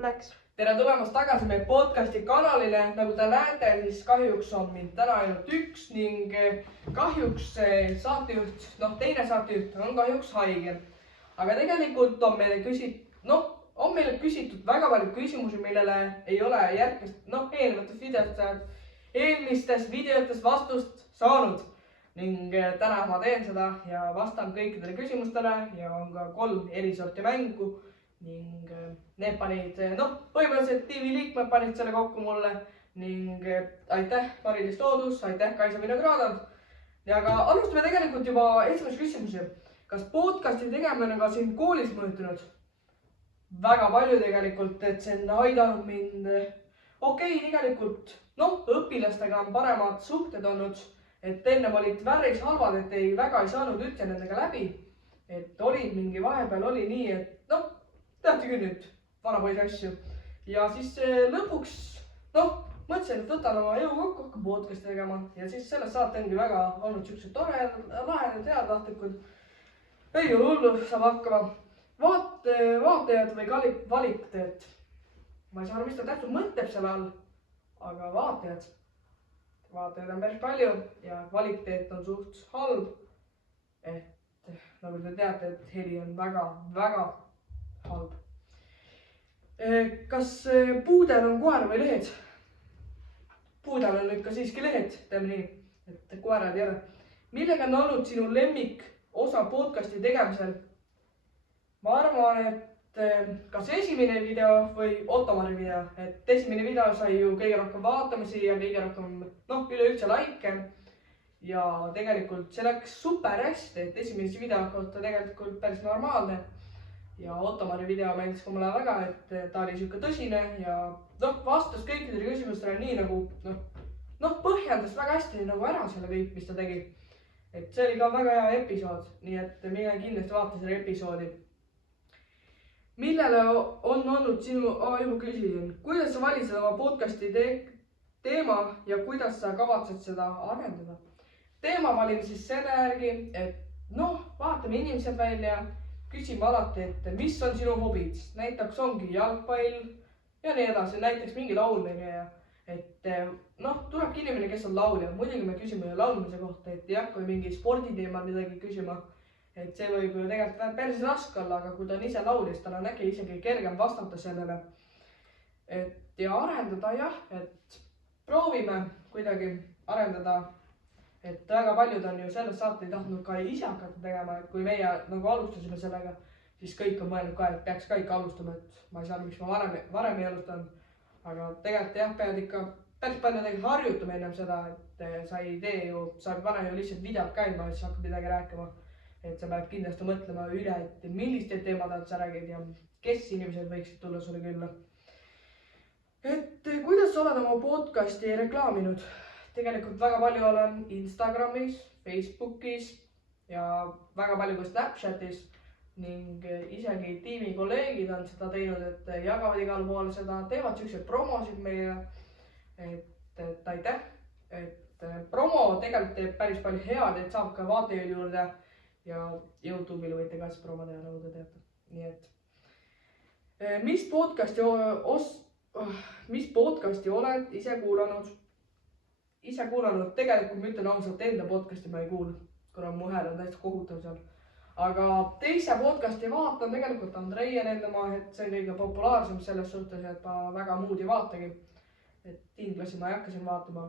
Läks. Tere tulemast tagasi meie podcasti kanalile. Nagu te näete, siis kahjuks on mind täna ainult üks ning kahjuks saatejuht, teine saatejuht on kahjuks haige. Aga tegelikult on meile küsitud väga palju küsimusi, millele ei ole eelmistes videotes vastust saanud. Ning täna ma teen seda ja vastan kõikidele küsimustele ja on ka 3 eri sorti mängu. Ning need panid, põhimõtteliselt TV liikmed panid selle kokku mulle ning aitäh Mari-Liis Loodus, aitäh Kaisa Vinogradov. Ja aga alustame tegelikult juba esimese küsimusi. Kas podcasti tegemine ka siin koolis mõjutunud? Väga palju tegelikult, et see on aidanud mind. Tegelikult, õpilastega on paremad suhted olnud, et ennem olid päris halvad, et väga ei saanud üldse nendega läbi. Et olid mingi vahepeal oli nii, et teate küll nüüd vanapoisi asju. Ja siis lõpuks, mõtlesin, et võtan oma jõu kokku, hakkan podcasti tegema. Ja siis sellest saate ongi väga olnud siuksed toredad, lahedad, heatahtlikud. Ei ole hullu, saab hakkama. Vaatajad või valikteed. Ma ei saa aru, mis ta täpselt mõtleb selle all. Aga vaatajaid on päris palju ja kvaliteet on suht halb. Et nagu te teate, et heli on väga halb. Kas puudel on koer või lehed? Puudel on ikka siiski lehed, teeme nii, et koerad ei ole. Millega on olnud sinu lemmik osa podcasti tegemisel? Ma arvan, et kas esimene video või Ottomari video. Et esimene video sai ju kõige rohkem vaatamisi ja kõige rohkem, üleüldse like. Ja tegelikult see läks super hästi, et esimese video kohta tegelikult päris normaalne. Ja Ottomari video meeldis ka mulle väga, et ta oli siuke tõsine ja vastas kõikidele küsimustele nii nagu, põhjendas väga hästi nagu ära selle kõik, mis ta tegi. Et see oli ka väga hea episood, nii et mine kindlasti vaata selle episoodi. Millele on olnud sinu, juba küsisin, kuidas sa valisid oma podcasti teema ja kuidas sa kavatsed seda arendada? Teema valin siis selle järgi, et vaatame inimesed välja, küsime alati, et mis on sinu hobid. Näiteks ongi jalgpall ja nii edasi, näiteks mingi laulmine ja et tulebki inimene, kes on laulja. Muidugi me küsime laulmise kohta, et ei hakka mingi sporditeema midagi küsima. Et see võib ju tegelikult päris raske olla, aga kui ta on ise laulja, siis tal on äkki isegi kergem vastata sellele. Ja arendada jah, et proovime kuidagi arendada. Et väga paljud on ju sellest saate ei tahtnud ka ise hakata tegema, et kui meie nagu alustasime sellega, siis kõik on mõelnud ka, et peaks ka ikka alustama, et ma ei saa, miks ma varem ei alustanud. Aga tegelikult jah, pead ikka päris palju harjutama ennem seda, et sa ei tee ju, sa pane ju lihtsalt videot käima ja siis hakkad midagi rääkima. Et sa pead kindlasti mõtlema üle, et milliste teemadelt sa räägid ja kes inimesed võiksid tulla sulle külla. Et kuidas sa oled oma podcasti reklaaminud? Tegelikult väga palju olen Instagramis, Facebookis ja väga palju ka Snapchatis ning isegi tiimi kolleegid on seda teinud, et jagavad igal pool seda, teevad siukseid promosid meile. Et aitäh, et promo tegelikult teeb päris palju head, et saab ka vaatajaid juurde ja YouTube'il võite ka siis promo teha, nagu te teate. Nii et mis podcasti oled ise kuulanud? Ise kuulanud, tegelikult ma ütlen ausalt, enda podcasti ma ei kuulnud, kuna mu hääl on täiesti kohutav seal. Aga teise podcasti vaatan tegelikult Andrei ja nendema, et see on kõige populaarsem selles suhtes, et ma väga muud ei vaatagi. Et inglassi ma ei hakka siin vaatama.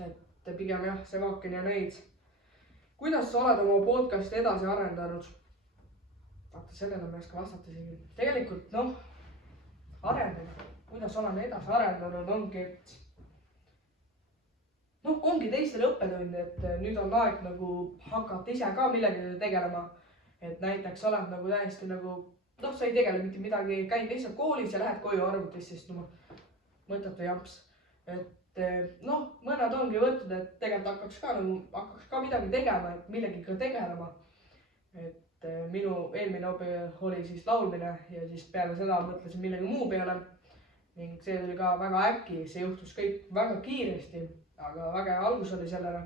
Et pigem jah, see vaaken ja neid. Kuidas sa oled oma podcasti edasi arendanud? Vaata, sellele ma ei oska vastata siin. Tegelikult arendanud. Kuidas olen edasi arendanud ongi, et ongi teistele õppetund, et nüüd on aeg nagu hakata ise ka millegagi tegelema. Et näiteks oled nagu täiesti nagu, sa ei tegele mitte midagi, käid lihtsalt koolis ja lähed koju arvutis, sest mõttetu jamps. Et mõned ongi võtnud, et tegelikult hakkaks ka midagi tegema, et millegiga tegelema. Et minu eelmine hobi oli siis laulmine ja siis peale seda mõtlesin millegi muu peale. Ning see tuli ka väga äkki, see juhtus kõik väga kiiresti, aga väga algus oli sellele.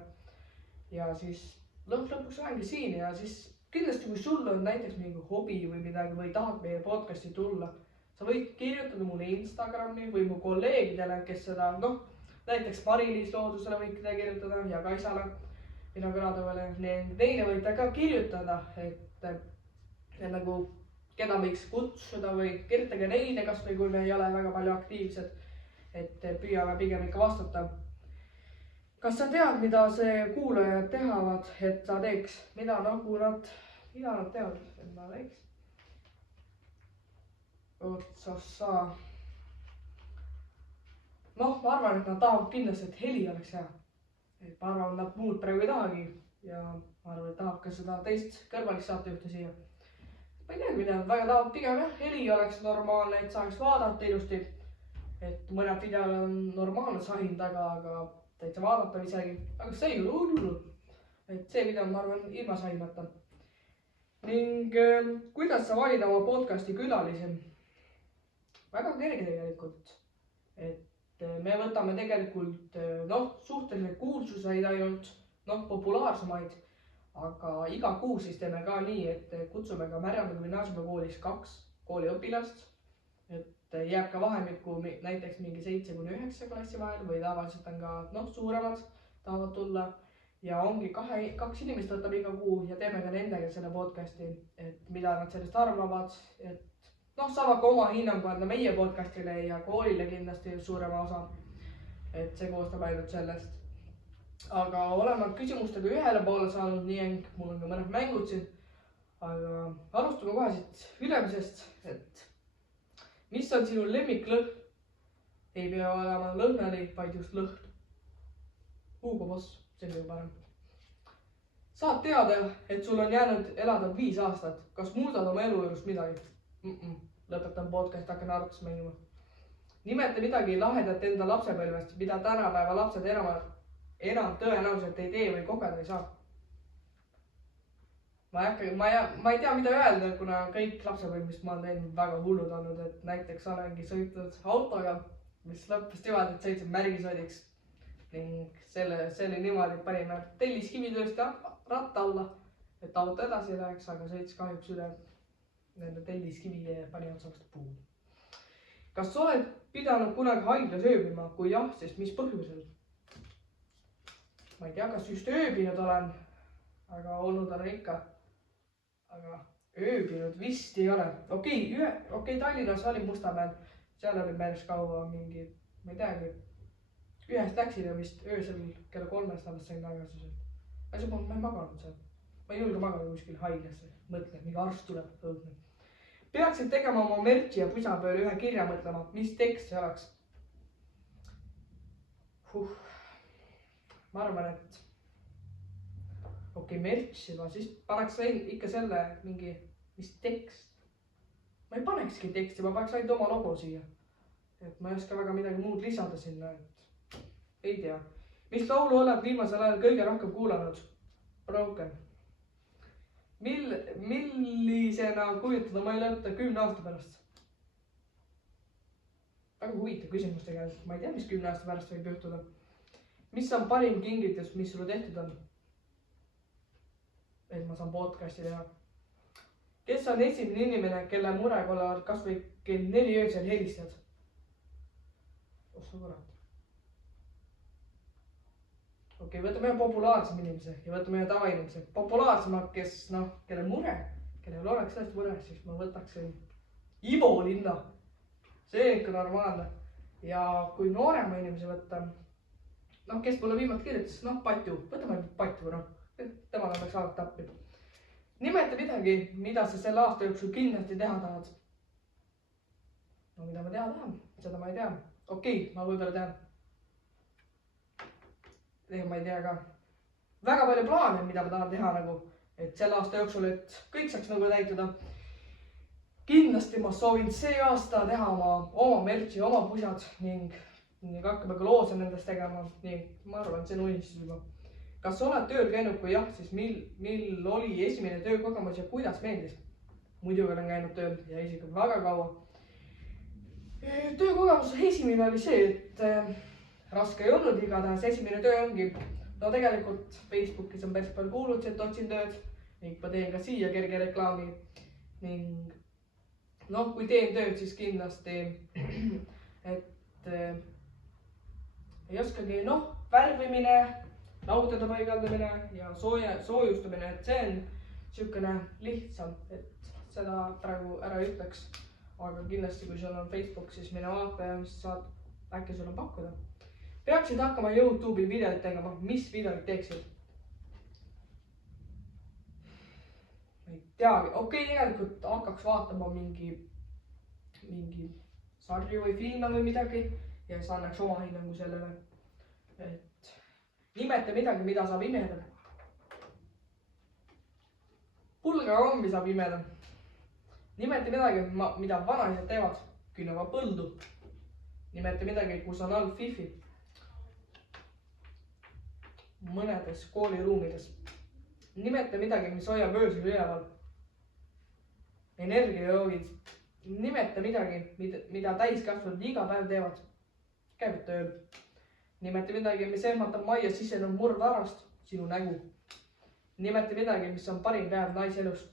Ja siis lõpuks olengi siin ja siis kindlasti kui sul on näiteks mingi hobi või midagi või tahad meie podcasti tulla, sa võid kirjutada mulle Instagrami või mu kolleegidele, kes seda, näiteks Mari-Liis Loodusele võite kirjutada ja Kaisale minu küladõele. Neile võite ka kirjutada, et nagu keda võiks kutsuda või kirjutage neile, kas või kui me ei ole väga palju aktiivsed, et püüame pigem ikka vastata. Kas sa tead, mida see kuulajad tehavad, et sa teeks, mida nad teavad, et ma teeks? Otsassa. Ma arvan, et nad tahavad kindlasti, et heli oleks hea. Ma arvan, et nad muud praegu ei tahagi ja ma arvan, et tahab ka seda teist kõrvalist saatejuhte siia. Ma ei tea, mida nad väga tahavad, pigem heli oleks normaalne, et saaks vaadata ilusti. Et mõned videol on normaalne sahin taga, aga täitsa vaadata isegi. Aga see ei ole hullu. Et see video on, ma arvan, ilma sahimata. Ning kuidas sa valid oma podcasti külalisi? Väga kerge tegelikult. Et me võtame tegelikult suhteliselt kuulsuseid ainult, populaarsemaid. Aga iga kuu siis teeme ka nii, et kutsume ka Märjamäe gümnaasiumikoolis 2 kooliõpilast. Et jääb ka vahemikku näiteks mingi 7-9 klassi vahel või tavaliselt on ka suuremad tahavad tulla. Ja ongi 2 inimest võtab iga kuu ja teeme ka nendega selle podcasti, et mida nad sellest arvavad. Et saavad ka oma hinnangu anda meie podcastile ja koolile kindlasti suurema osa. Et see koostab ainult sellest. Aga oleme küsimustega ühele poole saanud, nii mul on ka mõned mängud siin. Aga alustame kohe siit ülemisest, et mis on sinu lemmiklõhn? Ei pea olema lõhnali, vaid just lõhn. Hugo Boss, see on kõige parem. Saad teada, et sul on jäänud elada 5 aastat. Kas muudad oma elu juures midagi? Lõpetan podcast, hakkan arvutus mängima. Nimeta midagi lahedat enda lapsepõlvest, mida tänapäeva lapsed enam tõenäoliselt ei tee või kogeda ei saa. Ma ei tea, mida öelda, kuna kõik lapsepõlv, mis ma olen teinud, väga hullud olnud, et näiteks olengi sõitnud autoga, mis lõppes niimoodi, et sõitsin märgisodiks. Ning selle oli niimoodi, et panime telliskivi tõesti ratta alla, et auto edasi läheks, aga sõits kahjuks üle nende telliskivi ja pani otsast puu. Kas sa oled pidanud kunagi haiglas ööbima? Kui jah, siis mis põhjusel? Ma ei tea, kas just ööbinud olen, aga olnud olen ikka. Aga ööbinud vist ei ole. Okei, Tallinnas oli Mustamäel. Seal oli päris kaua mingi, ma ei teagi, ühest läksime vist öösel kella 3 alles sain tagasi. Aga ma ei maganud seal. Ma ei julge magada kuskil haiglas. Mõtlen, mingi arst tuleb õudne. Peaksid tegema oma mertsi ja pusa peale ühe kirja mõtlema, mis tekst see oleks. Ma arvan, et mertsi, siis paneks ikka selle mingi, mis tekst. Ma ei panekski teksti, ma paneks ainult oma logo siia. Et ma ei oska väga midagi muud lisada sinna, et ei tea. Mis laulu oled viimasel ajal kõige rohkem kuulanud? Broken. Millisena kujutada ma ei lõpeta 10 aasta pärast? Väga huvitav küsimus tegelikult. Ma ei tea, mis 10 aasta pärast võib juhtuda. Mis on parim kingitus, mis sulle tehtud on? Et ma saan podcasti teha. Kes on esimene inimene, kelle mure korral kas või kell 4 öösel helistad? Ossa kurat. Võtame ühe populaarsem inimese ja võtame ühe tavainimese. Populaarsema, kes, kelle mure, kellel oleks sellest mure, siis ma võtaksin Ivo Linna. See on ikka normaalne. Ja kui noorema inimese võtta, kes mulle viimalt kirjutas, Patju, võtame Patju, temale peaks alati appi. Nimeta midagi, mida sa selle aasta jooksul kindlasti teha tahad. Mida ma teha tahan, seda ma ei tea. Ma võib-olla tean. Ma ei tea ka. Väga palju plaane, mida ma tahan teha et selle aasta jooksul, et kõik saaks täituda. Kindlasti ma soovin see aasta teha oma mertsi, oma pusad ning hakkame ka loose nendest tegema. Nii, ma arvan, et see on unistus juba. Kas sa oled tööl käinud, kui jah, siis mil oli esimene töökogemus ja kuidas meeldis? Muidugi olen käinud tööl ja isegi väga kaua. Töökogemus esimene oli see, et raske ei olnud, igatahes esimene töö ongi. Tegelikult Facebookis on päris palju kuulnud, et otsin tööd ning ma teen ka siia kerge reklaami. Ning noh, kui teen tööd, siis kindlasti, et ei oskagi, noh, värvimine, laudade paigaldamine ja soojustamine, et see on siukene lihtsam, et seda praegu ära ei ütleks. Aga kindlasti, kui sul on Facebook, siis mine vaata ja mis saad äkki sulle pakkuda. Peaksid hakkama YouTube'i videoid tegema, mis videoid teeksid? Ei teagi, okei, tegelikult hakkaks vaatama mingi sarju või filme või midagi ja siis annaks oma hinnangu sellele. Et nimeta midagi, mida saab imeda. Pulgakombi saab imeda. Nimeta midagi, mida vanaisad teevad, küünavad põldu. Nimeta midagi, kus on all Fifi. Mõnedes kooliruumides. Nimeta midagi, mis hoiab öösel üleval. Energiajoogid. Nimeta midagi, mida täiskasvanud iga päev teevad. Käivad tööl. Nimeta midagi, mis ehmatab majja sisenenud murdvarast, sinu nägu. Nimeta midagi, mis on parim päev naiselus.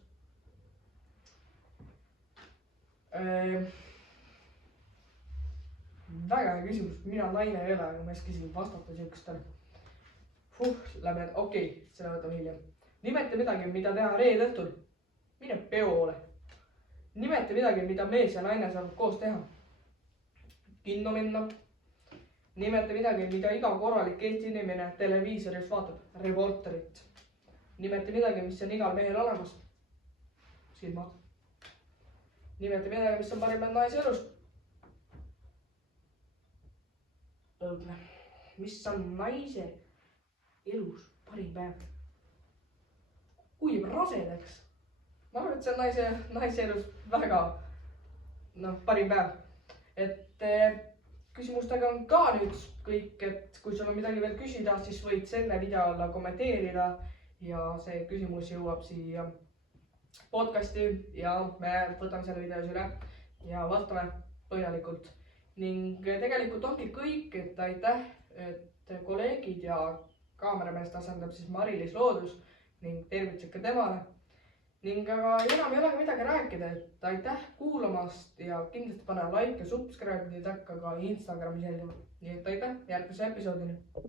Väga hea küsimus, mina naine ei ole, aga ma eskisin vastata siukestele. Lähme, okei, selle võtame hiljem. Nimeta midagi, mida teha reede õhtul. Mine peole. Nimeta midagi, mida mees ja naine saavad koos teha. Kinno minna. Nimeta midagi, mida iga korralik Eesti inimene televiisoris vaatab. Reporterit. Nimeta midagi, mis on igal mehel olemas. Silmad. Nimeta midagi, mis on parim naise elus. Õudne. Mis on naise elus parim päev? Kui rasedaks? Ma arvan, et see on naise elus väga parim päev. Et küsimustega on ka nüüd kõik, et kui sul on midagi veel küsida, siis võid selle video alla kommenteerida ja see küsimus jõuab siia podcasti ja me võtame selle videos üle ja vastame põhjalikult. Ning tegelikult ongi kõik, et aitäh, et kolleegid ja kaamerameest asendab siis Mari-Liis Loodus ning tervitused ka temale. Ning aga enam ei olegi midagi rääkida, et aitäh kuulamast ja kindlasti pane like ja subscribe, nii takka ka Instagramis jälgima. Nii et aitäh, järgmise episoodini.